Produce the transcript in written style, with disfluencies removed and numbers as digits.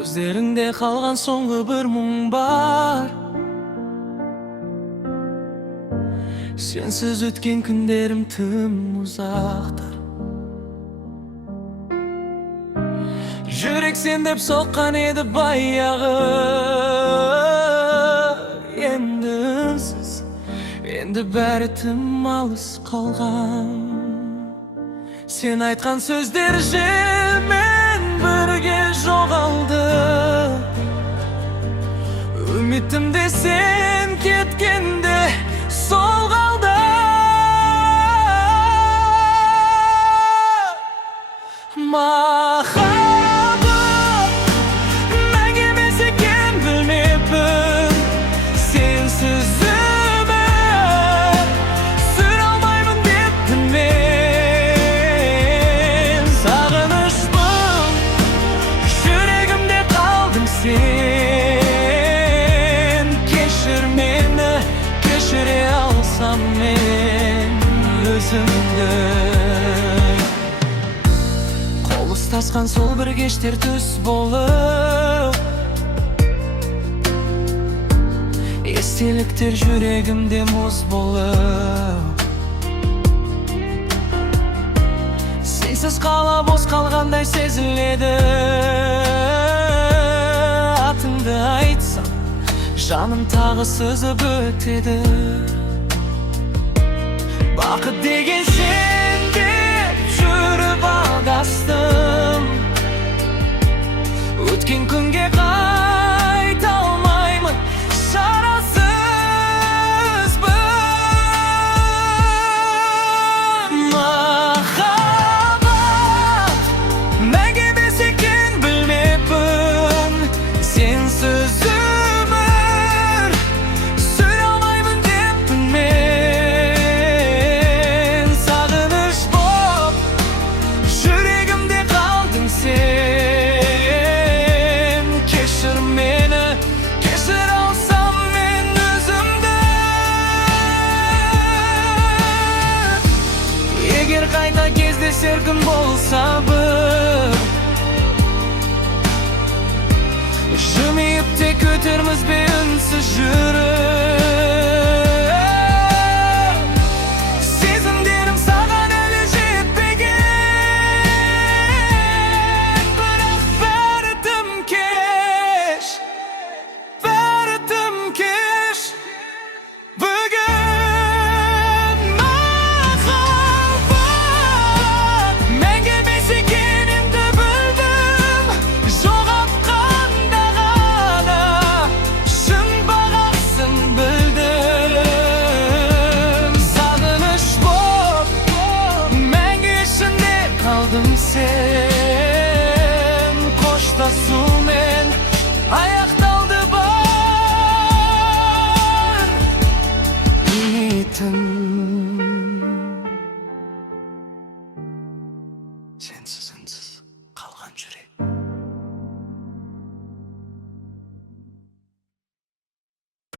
Gözlerinde kalgan soңгу bir muң бар. Sensiz ötken günlerim tüm uzaktar. Yürek sen dep sokkan edi bayağı. Endi unsiz, endi bäri tüm alыс kalgan. Sen aytkan sözler men birge жоғалды. Ümitimde sen ketkende sol kaldı. Mahabbet men emес eken bilmepim. Sensiz ömür süre almayman deptim men. Sağınışpın yüreğimde kaldın sen. Keşir meni, keşire alsam men özümdü. Kol ustасқан сол bir кештер түс болып, естеліктер жүрегімде мұз болып. Сенсіз қала бос қалғандай сезіледі. Атыңды айтсам жаным тағы сызып өтеді. Бақыт деген сен деп жүріп адастым. Өткен күнге қайта алмаймын, шарасызбын. Махаббат мәңгі емес екен білмеппін. Сенсіз өмір сүре алмаймын деппін мен. Сағыныш боп жүрегімде қалдың сен. Кешір мені, кешір алсам мен өзімді. Егер қайта кездесер күн болса бір, жымиып тек өтерміз бе үнсіз жүріп. Сезімдерім саған әлі жетпеген, бірақ бәрі тым кеш, бәрі тым кеш. Бүгін махаббат мәңгі емес екенімді білдім. Жоғалтқанда ғана шын бағасын білдім. Сағыныш боп мәңгі ішінде қалдың сен. Қоштасумен аяқталды бар үмітім. Sensiz